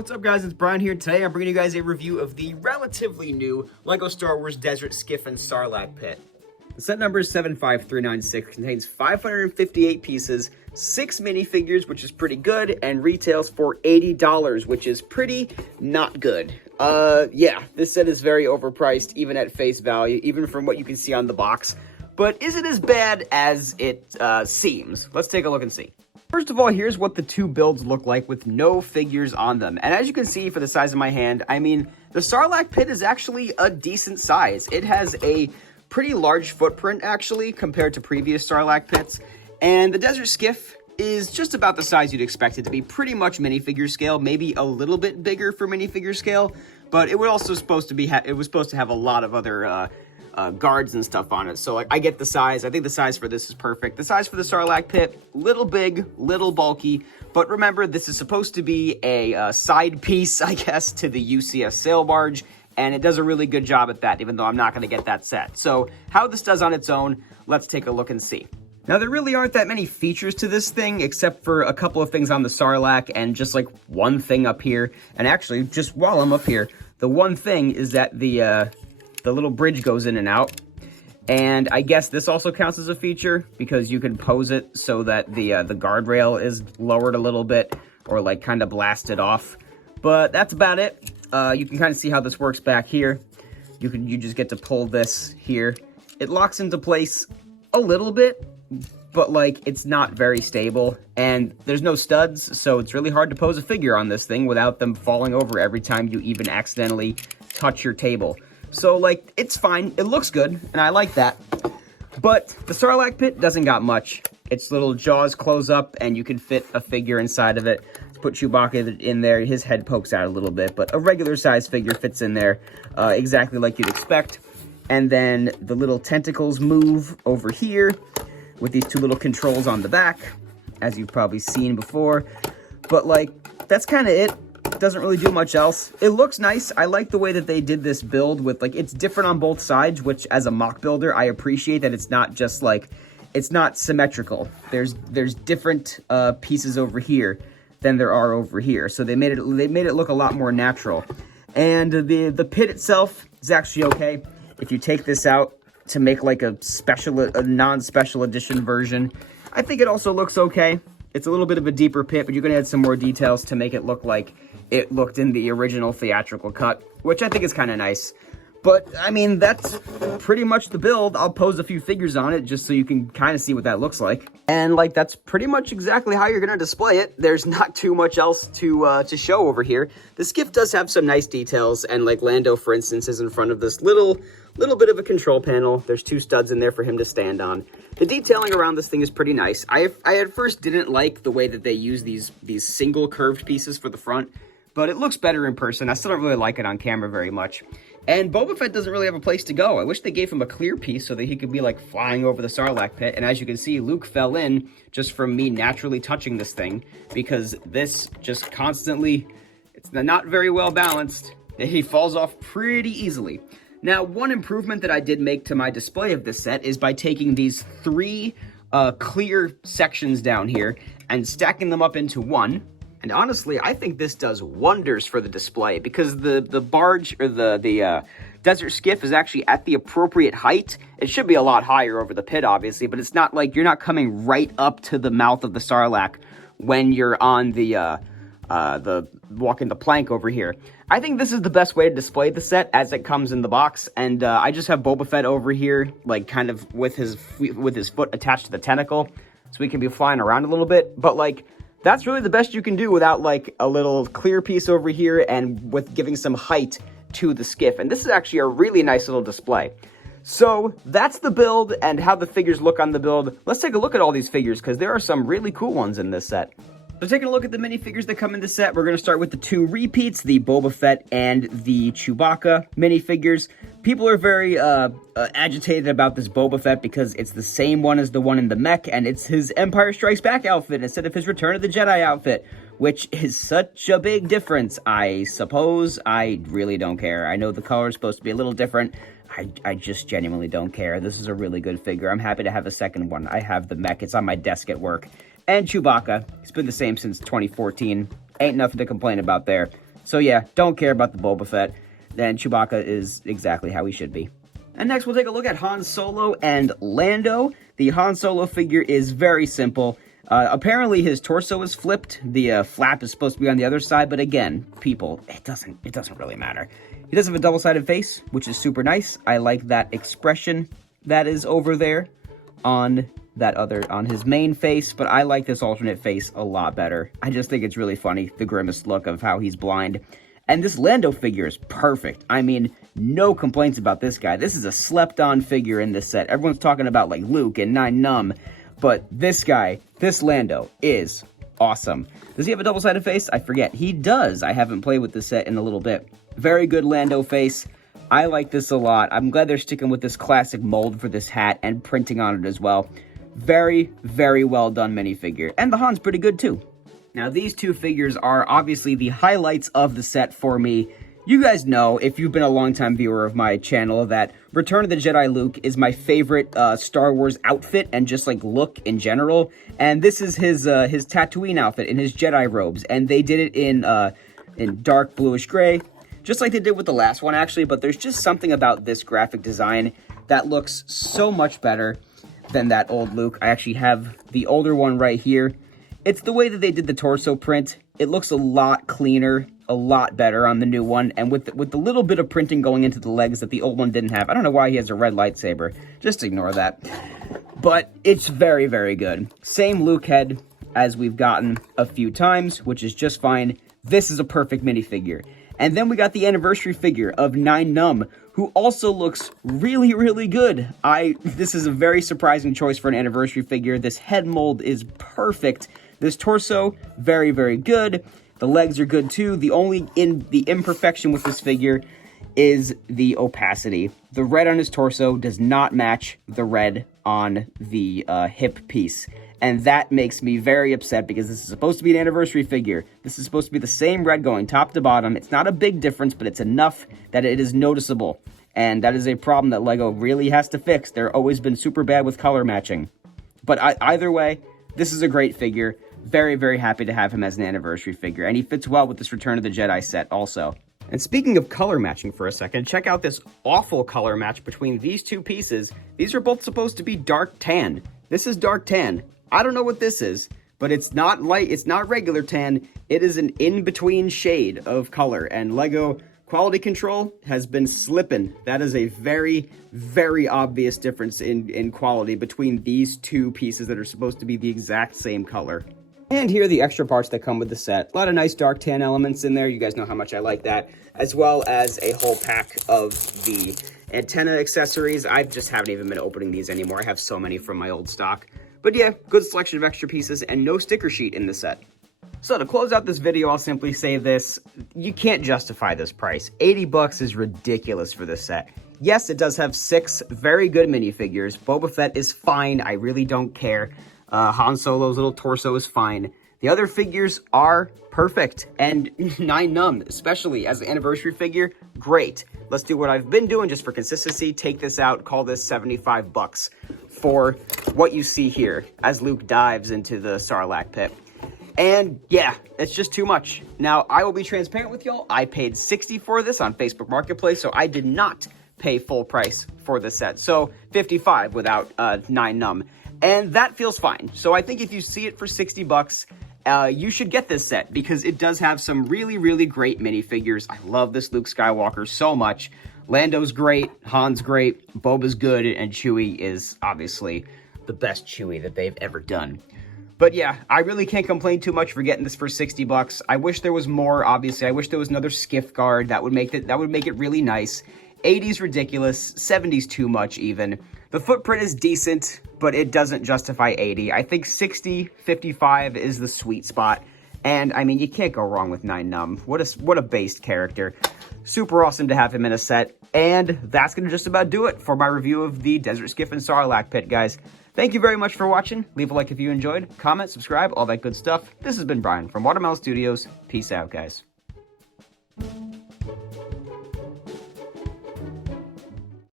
What's up guys, it's Brian here. Today I'm bringing you guys a review of the relatively new LEGO Star Wars Desert Skiff and Sarlacc pit. The set number is 75396, contains 558 pieces, 6 minifigures, which is pretty good, and retails for $80, which is pretty not good. Yeah, this set is very overpriced, even at face value, even from what you can see on the box. But is it as bad as it seems? Let's take a look and see. First of all, here's what the two builds look like with no figures on them. And as you can see for the size of my hand, I mean, the Sarlacc pit is actually a decent size. It has a pretty large footprint, actually, compared to previous Sarlacc pits. And the Desert Skiff is just about the size you'd expect it to be, pretty much minifigure scale, maybe a little bit bigger for minifigure scale. But it was also supposed to be, it was supposed to have a lot of other guards and stuff on it. So like, I get the size. I think the size for this is perfect. The size for the Sarlacc pit, little big, little bulky, but remember this is supposed to be a side piece, I guess, to the UCS Sail Barge, and it does a really good job at that, even though I'm not going to get that set. So how this does on its own, let's take a look and see. Now, there really aren't that many features to this thing, except for a couple of things on the Sarlacc and just like one thing up here. And actually, just while I'm up here, the one thing is that the little bridge goes in and out. And I guess this also counts as a feature because you can pose it so that the guardrail is lowered a little bit or like kind of blasted off. But that's about it. You can kind of see how this works back here. You just get to pull this here. It locks into place a little bit, but like it's not very stable. And there's no studs, so it's really hard to pose a figure on this thing without them falling over every time you even accidentally touch your table. So, like, it's fine. It looks good, and I like that. But the Sarlacc pit doesn't got much. Its little jaws close up, and you can fit a figure inside of it. Let's put Chewbacca in there. His head pokes out a little bit, but a regular-sized figure fits in there exactly like you'd expect. And then the little tentacles move over here with these two little controls on the back, as you've probably seen before. But, like, that's kind of it. Doesn't really do much else. It looks nice. I like the way that they did this build with, like, it's different on both sides, which as a mock builder, I appreciate that it's not just like, it's not symmetrical. There's different pieces over here than there are over here. So they made it look a lot more natural. And the pit itself is actually okay. If you take this out to make like a non-special edition version, I think it also looks okay. It's a little bit of a deeper pit, but you're going to add some more details to make it look like it looked in the original theatrical cut, which I think is kind of nice. But, I mean, that's pretty much the build. I'll pose a few figures on it just so you can kind of see what that looks like. And, like, that's pretty much exactly how you're going to display it. There's not too much else to show over here. The Skiff does have some nice details, and, like, Lando, for instance, is in front of this little bit of a control panel. There's two studs in there for him to stand on. The detailing around this thing is pretty nice. I at first didn't like the way that they use these single curved pieces for the front, but it looks better in person. I still don't really like it on camera very much. And Boba Fett doesn't really have a place to go. I wish they gave him a clear piece so that he could be like flying over the Sarlacc pit. And as you can see, Luke fell in just from me naturally touching this thing, because this just constantly, it's not very well balanced. He falls off pretty easily. Now, one improvement that I did make to my display of this set is by taking these three clear sections down here and stacking them up into one. And honestly, I think this does wonders for the display, because the barge, or the Desert Skiff, is actually at the appropriate height. It should be a lot higher over the pit, obviously, but it's not like you're not coming right up to the mouth of the Sarlacc when you're on the walking the plank over here. I think this is the best way to display the set as it comes in the box, and I just have Boba Fett over here, like kind of with his foot attached to the tentacle, so he can be flying around a little bit. But like, that's really the best you can do without like a little clear piece over here and with giving some height to the Skiff. And this is actually a really nice little display. So that's the build and how the figures look on the build. Let's take a look at all these figures, because there are some really cool ones in this set. So taking a look at the minifigures that come in the set, we're going to start with the two repeats, the Boba Fett and the Chewbacca minifigures. People are very agitated about this Boba Fett because it's the same one as the one in the mech, and it's his Empire Strikes Back outfit instead of his Return of the Jedi outfit, which is such a big difference. I suppose I really don't care. I know the color is supposed to be a little different. I just genuinely don't care. This is a really good figure. I'm happy to have a second one. I have the mech. It's on my desk at work. And Chewbacca. He's been the same since 2014. Ain't nothing to complain about there. So yeah, don't care about the Boba Fett. Then Chewbacca is exactly how he should be. And next we'll take a look at Han Solo and Lando. The Han Solo figure is very simple. Apparently his torso is flipped. The flap is supposed to be on the other side, but again, people, it doesn't really matter. He does have a double-sided face, which is super nice. I like that expression that is over there on his main face, but I like this alternate face a lot better. I just think it's really funny, the grimace look of how he's blind. And this Lando figure is perfect. I mean, no complaints about this guy. This is a slept-on figure in this set. Everyone's talking about, like, Luke and Nine Numb, but this guy, this Lando, is awesome. Does he have a double-sided face? I forget. He does. I haven't played with this set in a little bit. Very good Lando face. I like this a lot. I'm glad they're sticking with this classic mold for this hat and printing on it as well. Very, very well done minifigure. And the Han's pretty good too. Now, these two figures are obviously the highlights of the set for me. You guys know, if you've been a longtime viewer of my channel, that Return of the Jedi Luke is my favorite Star Wars outfit and just, like, look in general. And this is his Tatooine outfit in his Jedi robes. And they did it in dark bluish gray, just like they did with the last one, actually. But there's just something about this graphic design that looks so much better than that old Luke. I actually have the older one right here. It's the way that they did the torso print. It looks a lot cleaner, a lot better on the new one, and with the little bit of printing going into the legs that the old one didn't have. I don't know why he has a red lightsaber. Just ignore that. But it's very, very good. Same Luke head as we've gotten a few times, which is just fine. This is a perfect minifigure. And then we got the anniversary figure of Nine Numb, who also looks really, really good. This is a very surprising choice for an anniversary figure. This head mold is perfect. This torso, very, very good. The legs are good too. The only imperfection with this figure is the opacity. The red on his torso does not match the red on the hip piece. And that makes me very upset because this is supposed to be an anniversary figure. This is supposed to be the same red going top to bottom. It's not a big difference, but it's enough that it is noticeable. And that is a problem that LEGO really has to fix. They've always been super bad with color matching. But either way, this is a great figure. Very, very happy to have him as an anniversary figure. And he fits well with this Return of the Jedi set also. And speaking of color matching for a second, check out this awful color match between these two pieces. These are both supposed to be dark tan. This is dark tan. I don't know what this is, but it's not light, it's not regular tan. It is an in-between shade of color, and LEGO quality control has been slipping. That is a very, very obvious difference in quality between these two pieces that are supposed to be the exact same color. And here are the extra parts that come with the set. A lot of nice dark tan elements in there. You guys know how much I like that. As well as a whole pack of the antenna accessories. I just haven't even been opening these anymore. I have so many from my old stock. But yeah, good selection of extra pieces and no sticker sheet in the set. So to close out this video, I'll simply say this. You can't justify this price. 80 bucks is ridiculous for this set. Yes, it does have 6 very good minifigures. Boba Fett is fine. I really don't care. Han Solo's little torso is fine. The other figures are perfect. And Nine Numb, especially as an anniversary figure, great. Let's do what I've been doing just for consistency. Take this out, call this 75 bucks for what you see here as Luke dives into the Sarlacc pit. And yeah, it's just too much. Now, I will be transparent with y'all. I paid $60 for this on Facebook Marketplace, so I did not pay full price for the set. So $55 without Nine Numb. And that feels fine. So I think if you see it for 60 bucks, you should get this set because it does have some really, really great minifigures. I love this Luke Skywalker so much. Lando's great, Han's great, Boba's good, and Chewie is obviously the best Chewie that they've ever done. But yeah, I really can't complain too much for getting this for 60 bucks. I wish there was more, obviously. I wish there was another Skiff guard. That would make it really nice. 80's ridiculous, 70's too much even. The footprint is decent, but it doesn't justify 80. I think 60, 55 is the sweet spot. And, I mean, you can't go wrong with Nine Numb. What a based character. Super awesome to have him in a set. And that's going to just about do it for my review of the Desert Skiff and Sarlacc pit, guys. Thank you very much for watching. Leave a like if you enjoyed. Comment, subscribe, all that good stuff. This has been Brian from Watermelon Studios. Peace out, guys.